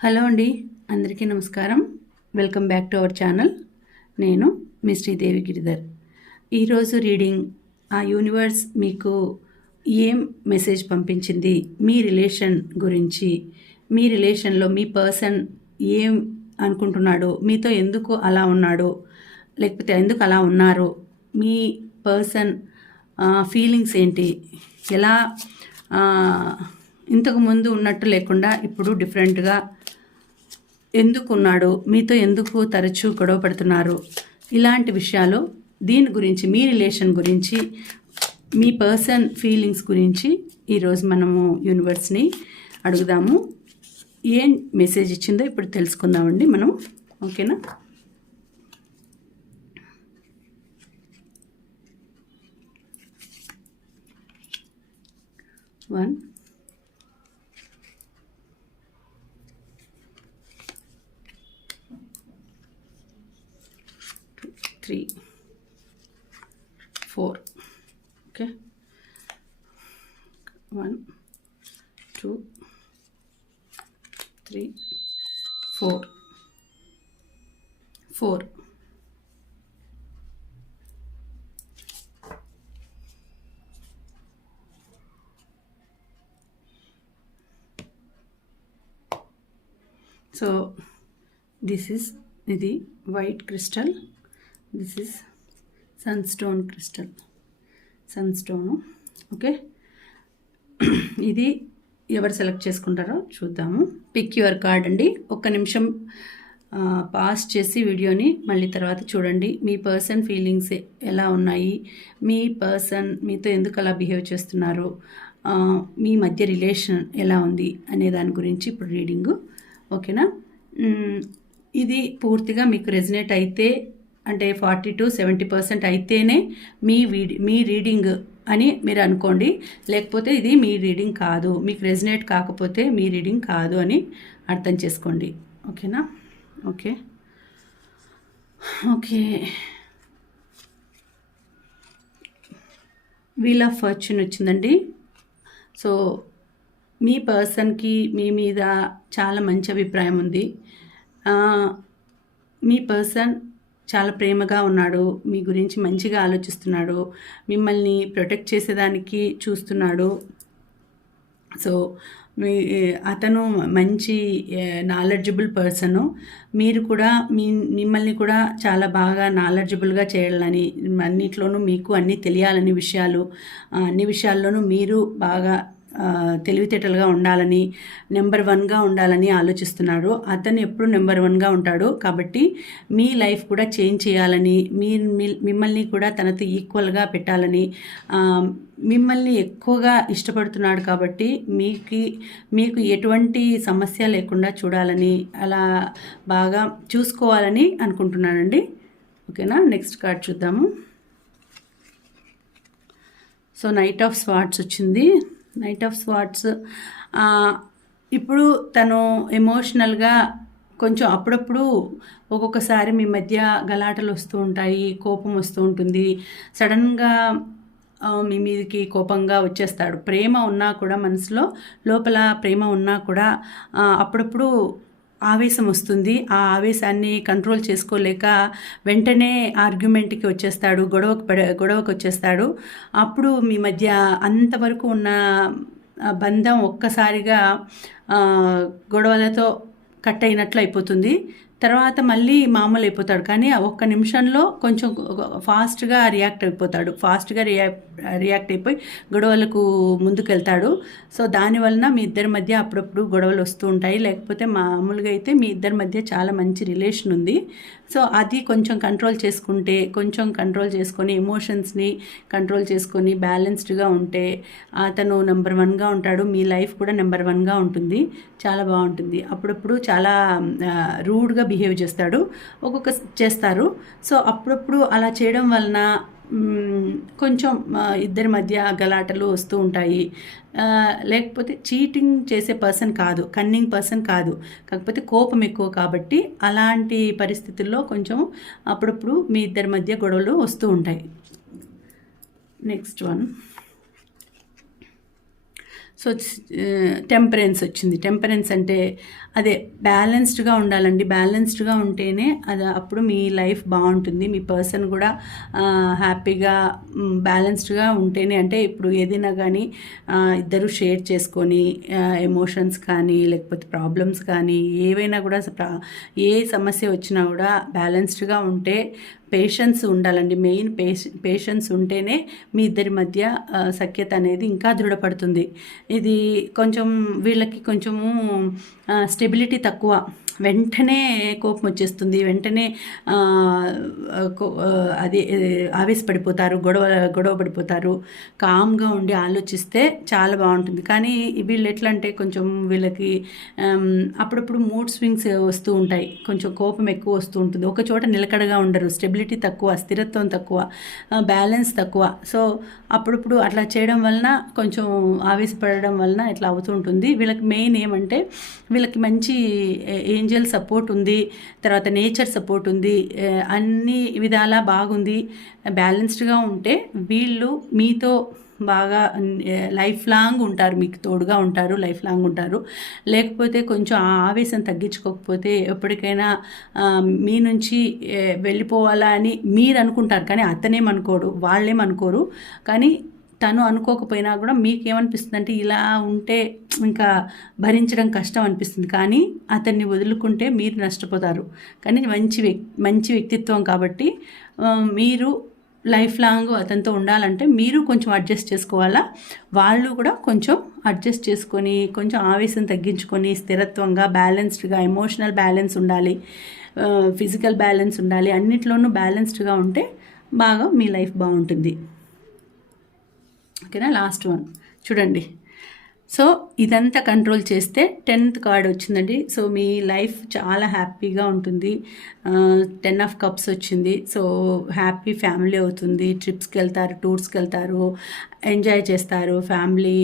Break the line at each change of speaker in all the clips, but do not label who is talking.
Hello అండి అందరికీ నమస్కారం. Welcome back to our channel నేను మీ శ్రీదేవి గిరిధర్. ఈరోజు రీడింగ్ ఆ యూనివర్స్ మీకు ఏం మెసేజ్ పంపించింది? మీ రిలేషన్ గురించి మీ రిలేషన్లో మీ పర్సన్ ఏం అనుకుంటున్నాడో మీతో ఎందుకు అలా ఉన్నాడో లేకపోతే ఎందుకు అలా ఉన్నారు మీ పర్సన్ ఫీలింగ్స్ ఏంటి ఎలా ఇంతకు ముందు ఉన్నట్టు లేకుండా ఇప్పుడు డిఫరెంట్గా ఎందుకున్నాడు? మీతో ఎందుకు తరచూ గొడవ పడుతున్నారు? ఇలాంటి విషయాలు దీని గురించి మీ రిలేషన్ గురించి మీ పర్సన్ ఫీలింగ్స్ గురించి ఈరోజు మనము యూనివర్స్ని అడుగుదాము. ఏం మెసేజ్ ఇచ్చిందో ఇప్పుడు తెలుసుకుందామండి మనం ఓకేనా? One three four okay? One two three four four. So this is the white crystal. This is sun stone crystal sun stone okay ఇది ఎవరు సెలెక్ట్ చేసుకుంటారో చూద్దాము. పిక్ యువర్ కార్డ్ అండి. ఒక్క నిమిషం పాస్ చేసి వీడియోని మళ్ళీ తర్వాత చూడండి. మీ పర్సన్ ఫీలింగ్స్ ఎలా ఉన్నాయి? మీ పర్సన్ మీతో ఎందుకు అలా బిహేవ్ చేస్తున్నారు? మీ మధ్య రిలేషన్ ఎలా ఉంది? అనే దాని గురించి ఇప్పుడు రీడింగు ఓకేనా? ఇది పూర్తిగా మీకు రెజినేట్ అయితే అంటే ఫార్టీ టు సెవెంటీ పర్సెంట్ అయితేనే మీ వీడి మీ రీడింగ్ అని మీరు అనుకోండి. లేకపోతే ఇది మీ రీడింగ్ కాదు. మీకు రెజినేట్ కాకపోతే మీ రీడింగ్ కాదు అని అర్థం చేసుకోండి. ఓకేనా? Okay. Okay. Wheel of fortune వచ్చిందండి. సో మీ పర్సన్కి మీ మీద చాలా మంచి అభిప్రాయం ఉంది. మీ పర్సన్ చాలా ప్రేమగా ఉన్నాడు మీ గురించి మంచిగా ఆలోచిస్తున్నాడు మిమ్మల్ని ప్రొటెక్ట్ చేసేదానికి చూస్తున్నాడు. సో మీ అతను మంచి నాలెడ్జబుల్ పర్సను మీరు కూడా మీ మిమ్మల్ని కూడా చాలా బాగా నాలెడ్జబుల్గా చేయాలని అన్నిట్లోనూ మీకు అన్నీ తెలియాలని విషయాలు అన్ని విషయాల్లోనూ మీరు బాగా తెలివితేటలుగా ఉండాలని నెంబర్ వన్గా ఉండాలని ఆలోచిస్తున్నాడు. అతను ఎప్పుడు నెంబర్ వన్గా ఉంటాడు. కాబట్టి మీ లైఫ్ కూడా చేంజ్ చేయాలని మీ మీ- మిమ్మల్ని కూడా తనతో ఈక్వల్గా పెట్టాలని మిమ్మల్ని ఎక్కువగా ఇష్టపడుతున్నాడు కాబట్టి మీకు మీకు ఎటువంటి సమస్య లేకుండా చూడాలని అలా బాగా చూసుకోవాలని అనుకుంటున్నానండి. ఓకేనా? నెక్స్ట్ కార్డ్ చూద్దాము. సో నైట్ ఆఫ్ స్వాట్స్ వచ్చింది. నైట్ ఆఫ్ స్వాట్స్ ఇప్పుడు తను ఎమోషనల్గా కొంచెం అప్పుడప్పుడు ఒక్కొక్కసారి మీ మధ్య గలాటలు వస్తూ ఉంటాయి కోపం వస్తూ ఉంటుంది. సడన్గా మీ మీదకి కోపంగా వచ్చేస్తాడు. ప్రేమ ఉన్నా కూడా మనసులో లోపల ప్రేమ ఉన్నా కూడా అప్పుడప్పుడు ఆవేశం వస్తుంది. ఆ ఆవేశాన్ని కంట్రోల్ చేసుకోలేక వెంటనే ఆర్గ్యుమెంట్కి వచ్చేస్తాడు గొడవకు పడ గొడవకు వచ్చేస్తాడు. అప్పుడు మీ మధ్య అంతవరకు ఉన్న బంధం ఒక్కసారిగా గొడవలతో కట్ అయినట్లు అయిపోతుంది. తర్వాత మళ్ళీ మామూలు అయిపోతాడు కానీ ఒక్క నిమిషంలో కొంచెం ఫాస్ట్గా రియాక్ట్ అయిపోతాడు. ఫాస్ట్గా రియాక్ట్ రియాక్ట్ అయిపోయి గొడవలకు ముందుకెళ్తాడు. సో దానివలన మీ ఇద్దరి మధ్య అప్పుడప్పుడు గొడవలు వస్తూ ఉంటాయి. లేకపోతే మామూలుగా అయితే మీ ఇద్దరి మధ్య చాలా మంచి రిలేషన్ ఉంది. సో అది కొంచెం కంట్రోల్ చేసుకుంటే కొంచెం కంట్రోల్ చేసుకొని ఎమోషన్స్ని కంట్రోల్ చేసుకొని బ్యాలెన్స్డ్గా ఉంటే అతను నెంబర్ వన్గా ఉంటాడు మీ లైఫ్ కూడా నెంబర్ వన్గా ఉంటుంది. చాలా బాగుంటుంది. అప్పుడప్పుడు చాలా రూడ్గా బిహేవ్ చేస్తాడు. ఒక్కొక్క చేస్తారు. సో అప్పుడప్పుడు అలా చేయడం వలన కొంచెం ఇద్దరి మధ్య గలాటలు వస్తూ ఉంటాయి. లేకపోతే చీటింగ్ చేసే పర్సన్ కాదు కన్నింగ్ పర్సన్ కాదు. కాకపోతే కోపం ఎక్కువ కాబట్టి అలాంటి పరిస్థితుల్లో కొంచెం అప్పుడప్పుడు మీ ఇద్దరి మధ్య గొడవలు వస్తూ ఉంటాయి. Next one. సో టెంపరెన్స్ వచ్చింది. టెంపరెన్స్ అంటే అదే బ్యాలెన్స్డ్గా ఉండాలండి. బ్యాలెన్స్డ్గా ఉంటేనే అది అప్పుడు మీ లైఫ్ బాగుంటుంది. మీ పర్సన్ కూడా హ్యాపీగా బ్యాలెన్స్డ్గా ఉంటేనే అంటే ఇప్పుడు ఏదైనా కానీ ఇద్దరు షేర్ చేసుకొని ఎమోషన్స్ కానీ లేకపోతే ప్రాబ్లమ్స్ కానీ ఏవైనా కూడా ఏ సమస్య వచ్చినా కూడా బ్యాలెన్స్డ్గా ఉంటే పేషెన్స్ ఉండాలండి. మెయిన్ పేషెన్స్ ఉంటేనే మీ ఇద్దరి మధ్య సఖ్యత అనేది ఇంకా దృఢపడుతుంది. ఇది కొంచెం వీళ్ళకి కొంచెము స్టెబిలిటీ తక్కువ. వెంటనే కోపం వచ్చేస్తుంది. వెంటనే అది ఆవేశపడిపోతారు గొడవ గొడవ పడిపోతారు. కామ్గా ఉండి ఆలోచిస్తే చాలా బాగుంటుంది. కానీ వీళ్ళు ఎట్లా అంటే కొంచెం వీళ్ళకి అప్పుడప్పుడు మూడ్ స్వింగ్స్ వస్తూ ఉంటాయి. కొంచెం కోపం ఎక్కువ వస్తూ ఉంటుంది. ఒక చోట నిలకడగా ఉండరు. స్టెబిలిటీ తక్కువ స్థిరత్వం తక్కువ బ్యాలెన్స్ తక్కువ. సో అప్పుడప్పుడు అట్లా చేయడం వలన కొంచెం ఆవేశపడడం వలన ఇట్లా అవుతూ ఉంటుంది. వీళ్ళకి మెయిన్ ఏమంటే వీళ్ళకి మంచి ఏంజల్ సపోర్ట్ ఉంది తర్వాత నేచర్ సపోర్ట్ ఉంది అన్ని విధాలా బాగుంది. బ్యాలెన్స్డ్గా ఉంటే వీళ్ళు మీతో బాగా లైఫ్ లాంగ్ ఉంటారు మీకు తోడుగా ఉంటారు లైఫ్ లాంగ్ ఉంటారు. లేకపోతే కొంచెం ఆ ఆవేశం తగ్గించుకోకపోతే ఎప్పటికైనా మీ నుంచి వెళ్ళిపోవాలా అని మీరు అనుకుంటారు. కానీ అతనేమనుకోడు వాళ్ళేమనుకోరు కానీ తను అనుకోకపోయినా కూడా మీకేమనిపిస్తుంది అంటే ఇలా ఉంటే ఇంకా భరించడం కష్టం అనిపిస్తుంది. కానీ అతన్ని వదులుకుంటే మీరు నష్టపోతారు. కానీ మంచి వ్యక్ మంచి వ్యక్తిత్వం కాబట్టి మీరు లైఫ్ లాంగ్ అతనితో ఉండాలంటే మీరు కొంచెం అడ్జస్ట్ చేసుకోవాలా? వాళ్ళు కూడా కొంచెం అడ్జస్ట్ చేసుకొని కొంచెం ఆవేశం తగ్గించుకొని స్థిరత్వంగా బ్యాలెన్స్డ్గా ఎమోషనల్ బ్యాలెన్స్ ఉండాలి ఫిజికల్ బ్యాలెన్స్ ఉండాలి అన్నిట్లోనూ బ్యాలెన్స్డ్గా ఉంటే బాగా మీ లైఫ్ బాగుంటుంది. ఓకేనా? Last one. చూడండి. సో ఇదంతా కంట్రోల్ చేస్తే టెన్త్ కార్డ్ వచ్చిందండి. సో మీ లైఫ్ చాలా హ్యాపీగా ఉంటుంది. టెన్ ఆఫ్ కప్స్ వచ్చింది. సో హ్యాపీ ఫ్యామిలీ అవుతుంది. ట్రిప్స్కి వెళ్తారు టూర్స్కి వెళ్తారు. ఎంజాయ్ చేస్తారు. ఫ్యామిలీ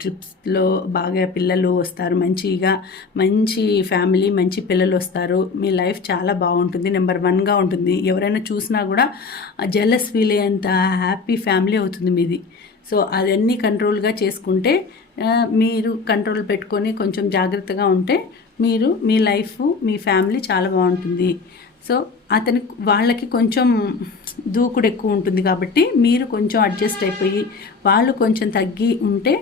ట్రిప్స్లో బాగా పిల్లలు వస్తారు. మంచిగా మంచి ఫ్యామిలీ మంచి పిల్లలు వస్తారు. మీ లైఫ్ చాలా బాగుంటుంది. నెంబర్ వన్గా ఉంటుంది. ఎవరైనా చూసినా కూడా జెలస్ ఫీల్ అయ్యేంత హ్యాపీ ఫ్యామిలీ అవుతుంది మీది. సో అదన్నీ కంట్రోల్గా చేసుకుంటే మీరు కంట్రోల్ పెట్టుకొని కొంచెం జాగ్రత్తగా ఉంటే మీరు మీ లైఫ్ మీ ఫ్యామిలీ చాలా బాగుంటుంది. సో అతని వాళ్ళకి కొంచెం దూకుడు ఎక్కువ ఉంటుంది కాబట్టి మీరు కొంచెం అడ్జస్ట్ అయిపోయి వాళ్ళు కొంచెం తగ్గి ఉంటే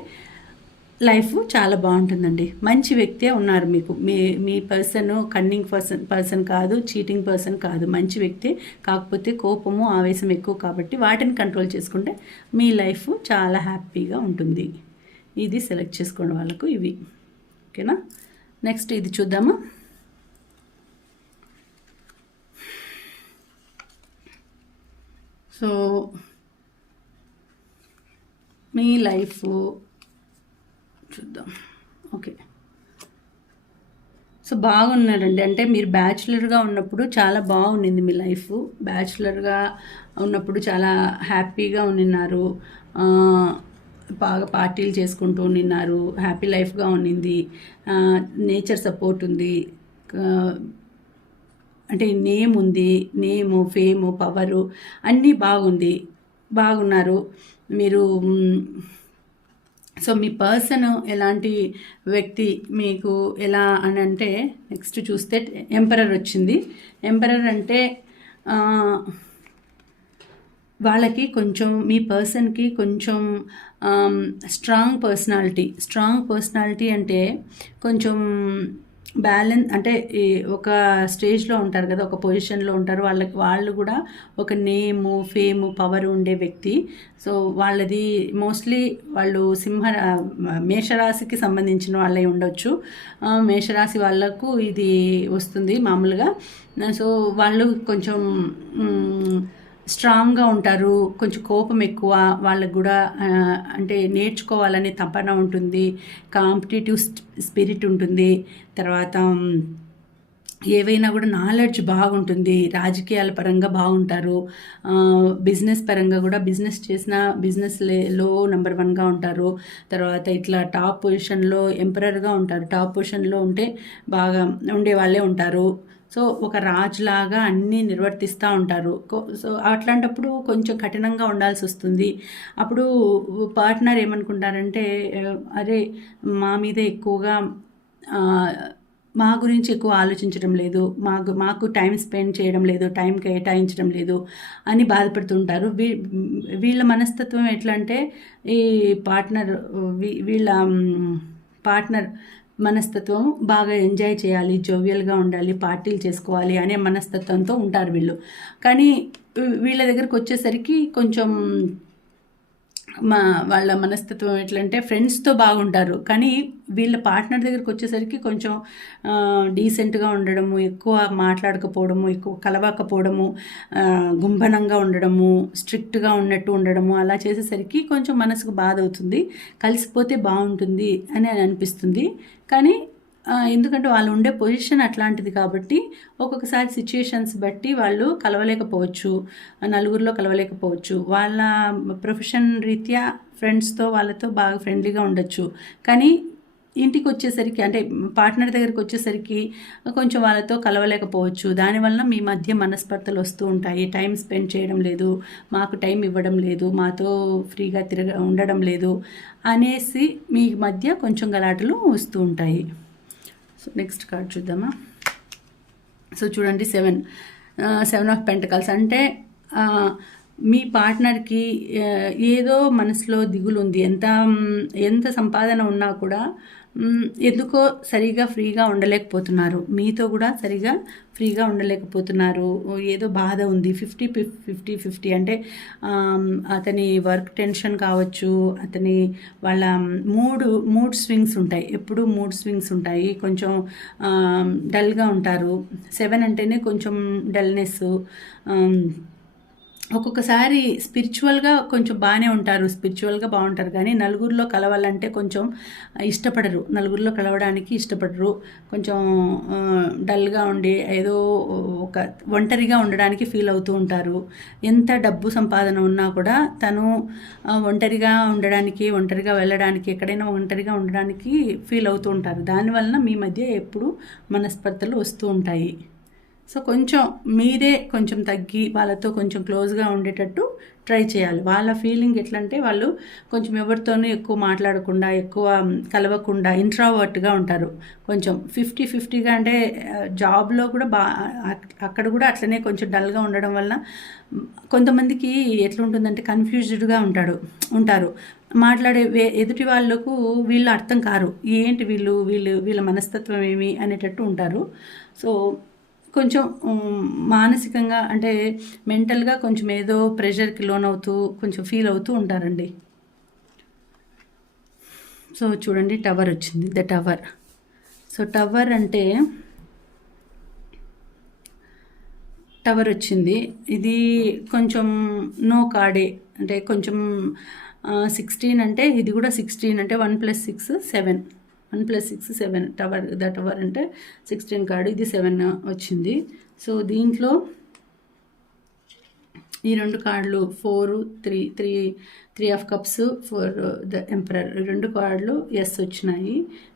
లైఫ్ చాలా బాగుంటుందండి. మంచి వ్యక్తే ఉన్నారు మీకు. మీ మీ పర్సన్ కన్నింగ్ పర్సన్ పర్సన్ కాదు చీటింగ్ పర్సన్ కాదు. మంచి వ్యక్తి. కాకపోతే కోపము ఆవేశం ఎక్కువ కాబట్టి వాటిని కంట్రోల్ చేసుకుంటే మీ లైఫ్ చాలా హ్యాపీగా ఉంటుంది. ఇది సెలెక్ట్ చేసుకోండి వాళ్ళకు ఇవి. ఓకేనా? నెక్స్ట్ ఇది చూద్దామా? సో మీ లైఫ్ చూద్దాం. ఓకే. సో బాగున్నారండి అంటే మీరు బ్యాచులర్గా ఉన్నప్పుడు చాలా బాగుండింది మీ లైఫ్. బ్యాచులర్గా ఉన్నప్పుడు చాలా హ్యాపీగా ఉండినారు. బాగా పార్టీలు చేసుకుంటూ ఉండినారు. హ్యాపీ లైఫ్గా ఉండింది. నేచర్ సపోర్ట్ ఉంది. అంటే నేమ్ ఉంది నేము ఫేము పవరు అన్నీ బాగుంది బాగున్నారు. మీరు సో మీ పర్సన్ ఎలాంటి వ్యక్తి మీకు ఎలా అని అంటే నెక్స్ట్ చూస్తే ఎంపరర్ వచ్చింది. ఎంపరర్ అంటే వాళ్ళకి కొంచెం మీ పర్సన్కి కొంచెం స్ట్రాంగ్ పర్సనాలిటీ స్ట్రాంగ్ పర్సనాలిటీ అంటే కొంచెం బ్యాలెన్స్ అంటే ఒక స్టేజ్లో ఉంటారు కదా ఒక పొజిషన్లో ఉంటారు. వాళ్ళకి వాళ్ళు కూడా ఒక నేము ఫేము పవర్ ఉండే వ్యక్తి. సో వాళ్ళది మోస్ట్లీ వాళ్ళు సింహ మేషరాశికి సంబంధించిన వాళ్ళే ఉండొచ్చు. మేషరాశి వాళ్ళకు ఇది వస్తుంది మామూలుగా. సో వాళ్ళు కొంచెం స్ట్రాంగ్గా ఉంటారు కొంచెం కోపం ఎక్కువ వాళ్ళకు కూడా అంటే నేర్చుకోవాలనే తపన ఉంటుంది కాంపిటేటివ్ స్పిరిట్ ఉంటుంది. తర్వాత ఏవైనా కూడా నాలెడ్జ్ బాగుంటుంది రాజకీయాల పరంగా బాగుంటారు బిజినెస్ పరంగా కూడా బిజినెస్ చేసిన బిజినెస్లో నెంబర్ వన్గా ఉంటారు. తర్వాత ఇట్లా టాప్ పొజిషన్లో ఎంపరర్గా ఉంటారు. టాప్ పొజిషన్లో ఉంటే బాగా ఉండే వాళ్ళే ఉంటారు. సో ఒక రాజులాగా అన్నీ నిర్వర్తిస్తూ ఉంటారు. సో అట్లాంటప్పుడు కొంచెం కఠినంగా ఉండాల్సి వస్తుంది. అప్పుడు పార్ట్నర్ ఏమనుకుంటారంటే అరే మా మీద ఎక్కువగా మా గురించి ఎక్కువ ఆలోచించడం లేదు మాకు మాకు టైం స్పెండ్ చేయడం లేదు టైం కేటాయించడం లేదు అని బాధపడుతుంటారు. వీ వీళ్ళ మనస్తత్వం ఎట్లా అంటే ఈ పార్ట్నర్ వీళ్ళ పార్ట్నర్ మనస్తత్వం బాగా ఎంజాయ్ చేయాలి జోవియల్గా ఉండాలి పార్టీలు చేసుకోవాలి అనే మనస్తత్వంతో ఉంటారు వీళ్ళు. కానీ వీళ్ళ దగ్గరకు వచ్చేసరికి కొంచెం మా వాళ్ళ మనస్తత్వం ఎట్లంటే ఫ్రెండ్స్తో బాగుంటారు. కానీ వీళ్ళ పార్ట్నర్ దగ్గరికి వచ్చేసరికి కొంచెం డీసెంట్గా ఉండడము ఎక్కువ మాట్లాడకపోవడము ఎక్కువ కలవకపోవడము గుంభనంగా ఉండడము స్ట్రిక్ట్గా ఉన్నట్టు ఉండడము అలా చేసేసరికి కొంచెం మనసుకు బాధ అవుతుంది కలిసిపోతే బాగుంటుంది అని అనిపిస్తుంది. కానీ ఎందుకంటే వాళ్ళు ఉండే పొజిషన్ అట్లాంటిది కాబట్టి ఒక్కొక్కసారి సిచ్యుయేషన్స్ బట్టి వాళ్ళు కలవలేకపోవచ్చు నలుగురిలో కలవలేకపోవచ్చు. వాళ్ళ ప్రొఫెషన్ రీత్యా ఫ్రెండ్స్తో వాళ్ళతో బాగా ఫ్రెండ్లీగా ఉండొచ్చు. కానీ ఇంటికి వచ్చేసరికి అంటే పార్ట్నర్ దగ్గరికి వచ్చేసరికి కొంచెం వాళ్ళతో కలవలేకపోవచ్చు. దానివల్ల మీ మధ్య మనస్పర్ధలు వస్తూ ఉంటాయి. టైం స్పెండ్ చేయడం లేదు మాకు టైం ఇవ్వడం లేదు మాతో ఫ్రీగా తిరగ ఉండడం లేదు అనేసి మీ మధ్య కొంచెం గలాటలు వస్తూ ఉంటాయి. సో నెక్స్ట్ కార్డ్ చూద్దామా? సో చూడండి సెవెన్ సెవెన్ ఆఫ్ పెంటకల్స్ అంటే మీ పార్ట్నర్కి ఏదో మనసులో దిగులు ఉంది ఎంత ఎంత సంపాదన ఉన్నా కూడా ఎందుకో సరిగా ఫ్రీగా ఉండలేకపోతున్నారు. మీతో కూడా సరిగా ఫ్రీగా ఉండలేకపోతున్నారు. ఏదో బాధ ఉంది. ఫిఫ్టీ ఫిఫ్టీ ఫిఫ్టీ అంటే అతని వర్క్ టెన్షన్ కావచ్చు అతని వాళ్ళ మూడు మూడ్ స్వింగ్స్ ఉంటాయి. ఎప్పుడు మూడ్ స్వింగ్స్ ఉంటాయి. కొంచెం డల్గా ఉంటారు. సెవెన్ అంటేనే కొంచెం డల్నెస్ ఒక్కొక్కసారి స్పిరిచువల్గా కొంచెం బాగానే ఉంటారు స్పిరిచువల్గా బాగుంటారు కానీ నలుగురిలో కలవాలంటే కొంచెం ఇష్టపడరు. నలుగురిలో కలవడానికి ఇష్టపడరు. కొంచెం డల్గా ఉండి ఏదో ఒక ఒంటరిగా ఉండడానికి ఫీల్ అవుతూ ఉంటారు. ఎంత డబ్బు సంపాదన ఉన్నా కూడా తను ఒంటరిగా ఉండడానికి ఒంటరిగా వెళ్ళడానికి ఎక్కడైనా ఒంటరిగా ఉండడానికి ఫీల్ అవుతూ ఉంటారు. దానివలన మీ మధ్య ఎప్పుడు మనస్పర్ధలు వస్తూ ఉంటాయి. సో కొంచెం మీరే కొంచెం తగ్గి వాళ్ళతో కొంచెం క్లోజ్గా ఉండేటట్టు ట్రై చేయాలి. వాళ్ళ ఫీలింగ్ ఎట్లా అంటే వాళ్ళు కొంచెం ఎవరితోనూ ఎక్కువ మాట్లాడకుండా ఎక్కువ కలవకుండా ఇంట్రావర్ట్గా ఉంటారు. కొంచెం ఫిఫ్టీ ఫిఫ్టీగా అంటే జాబ్లో కూడా బా అక్కడ కూడా అట్లనే కొంచెం డల్గా ఉండడం వల్ల కొంతమందికి ఎట్లా ఉంటుందంటే కన్ఫ్యూజ్డ్గా ఉంటాడు ఉంటారు. మాట్లాడే ఎదుటి వాళ్ళకు వీళ్ళు అర్థం కారు. ఏంటి వీళ్ళు? వీళ్ళు వీళ్ళ మనస్తత్వం ఏమి? అనేటట్టు ఉంటారు. సో కొంచెం మానసికంగా అంటే మెంటల్గా కొంచెం ఏదో ప్రెషర్కి లోన్ అవుతూ కొంచెం ఫీల్ అవుతూ ఉంటారండి. సో చూడండి టవర్ వచ్చింది. The tower. సో టవర్ అంటే టవర్ వచ్చింది. ఇది కొంచెం నో కాడే అంటే కొంచెం సిక్స్టీన్ అంటే ఇది కూడా సిక్స్టీన్ అంటే one plus six seven. One plus six seven tower the tower అంటే సిక్స్టీన్ కార్డు ఇది సెవెన్ వచ్చింది. సో దీంట్లో ఈ రెండు కార్డులు four three three three of cups four the emperor రెండు కార్డులు ఎస్ వచ్చినాయి.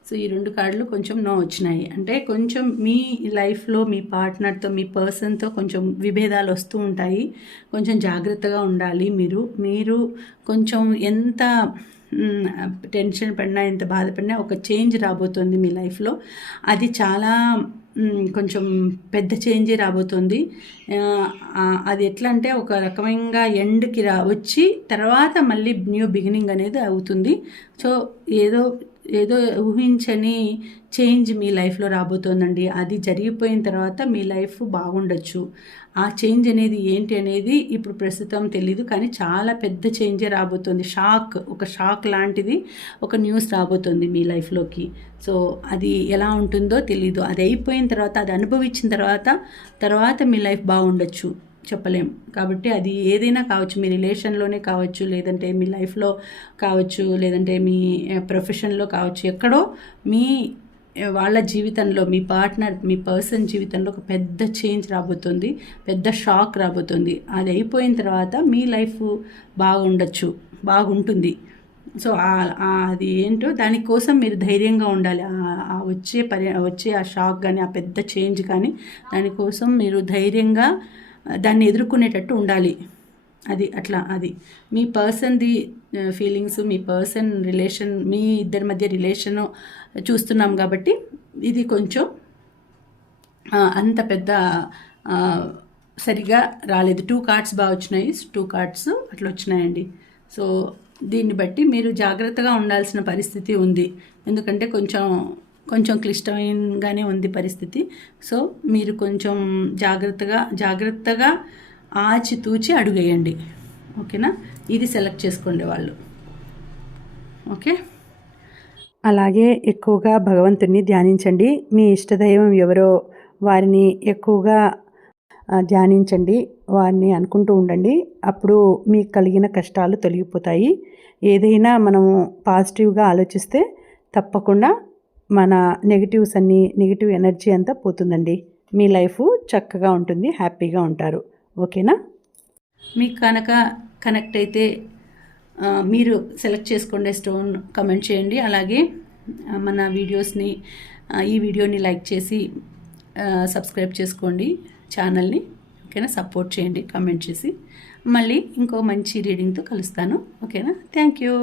సో ఈ రెండు కార్డులు కొంచెం నో వచ్చినాయి. అంటే కొంచెం మీ లైఫ్లో మీ పార్ట్నర్తో మీ పర్సన్తో కొంచెం విభేదాలు వస్తూ ఉంటాయి. కొంచెం జాగ్రత్తగా ఉండాలి మీరు. మీరు కొంచెం ఎంత టెన్షన్ పడినా ఎంత బాధపడినా ఒక చేంజ్ రాబోతుంది మీ లైఫ్లో. అది చాలా కొంచెం పెద్ద చేంజ్ రాబోతుంది. అది ఎట్లా అంటే ఒక రకమైన ఎండ్కి రా వచ్చి తర్వాత మళ్ళీ న్యూ బిగినింగ్ అనేది అవుతుంది. సో ఏదో ఏదో ఊహించని చేంజ్ మీ లైఫ్లో రాబోతోందండి. అది జరిగిపోయిన తర్వాత మీ లైఫ్ బాగుండొచ్చు. ఆ చేంజ్ అనేది ఏంటి అనేది ఇప్పుడు ప్రస్తుతం తెలీదు కానీ చాలా పెద్ద చేంజే రాబోతుంది. షాక్ ఒక షాక్ లాంటిది ఒక న్యూస్ రాబోతుంది మీ లైఫ్లోకి సో అది ఎలా ఉంటుందో తెలీదు. అది అయిపోయిన తర్వాత అది అనుభవించిన తర్వాత తర్వాత మీ లైఫ్ బాగుండొచ్చు. చెప్పలేం. కాబట్టి అది ఏదైనా కావచ్చు మీ రిలేషన్లోనే కావచ్చు లేదంటే మీ లైఫ్లో కావచ్చు లేదంటే మీ ప్రొఫెషన్లో కావచ్చు ఎక్కడో మీ వాళ్ళ జీవితంలో మీ పార్ట్నర్ మీ పర్సన్ జీవితంలో ఒక పెద్ద చేంజ్ రాబోతుంది పెద్ద షాక్ రాబోతుంది. అది అయిపోయిన తర్వాత మీ లైఫ్ బాగుండొచ్చు బాగుంటుంది. సో అది ఏంటో దానికోసం మీరు ధైర్యంగా ఉండాలి. ఆ వచ్చే పరి వచ్చే ఆ షాక్ కానీ ఆ పెద్ద చేంజ్ కానీ దానికోసం మీరు ధైర్యంగా దాన్ని ఎదుర్కొనేటట్టు ఉండాలి. అది అట్లా అది. మీ పర్సన్ది ఫీలింగ్స్ మీ పర్సన్ రిలేషన్ మీ ఇద్దరి మధ్య రిలేషను చూస్తున్నాం కాబట్టి ఇది కొంచెం అంత పెద్ద సరిగా రాలేదు. టూ కార్డ్స్ బాగా వచ్చినాయి. టూ కార్డ్స్ అట్లా వచ్చినాయండి. సో దీన్ని బట్టి మీరు జాగ్రత్తగా ఉండాల్సిన పరిస్థితి ఉంది. ఎందుకంటే కొంచెం కొంచెం క్లిష్టంగానే ఉంది పరిస్థితి. సో మీరు కొంచెం జాగ్రత్తగా జాగ్రత్తగా ఆచితూచి అడుగేయండి. ఓకేనా? ఇది సెలెక్ట్ చేసుకోండి వాళ్ళు. ఓకే?
అలాగే ఎక్కువగా భగవంతుడిని ధ్యానించండి. మీ ఇష్టదైవం ఎవరో వారిని ఎక్కువగా ధ్యానించండి. వారిని అనుకుంటూ ఉండండి. అప్పుడు మీకు కలిగిన కష్టాలు తొలగిపోతాయి. ఏదైనా మనము పాజిటివ్గా ఆలోచిస్తే తప్పకుండా మన నెగిటివ్స్ అన్నీ నెగిటివ్ ఎనర్జీ అంతా పోతుందండి. మీ లైఫ్ చక్కగా ఉంటుంది హ్యాపీగా ఉంటారు. ఓకేనా?
మీకు కనుక కనెక్ట్ అయితే మీరు సెలెక్ట్ చేసుకోండి స్టోన్ కమెంట్ చేయండి. అలాగే మన వీడియోస్ని ఈ వీడియోని లైక్ చేసి సబ్స్క్రైబ్ చేసుకోండి ఛానల్ని. ఓకేనా? సపోర్ట్ చేయండి కమెంట్ చేసి. మళ్ళీ ఇంకో మంచి రీడింగ్తో కలుస్తాను. ఓకేనా? Thank you.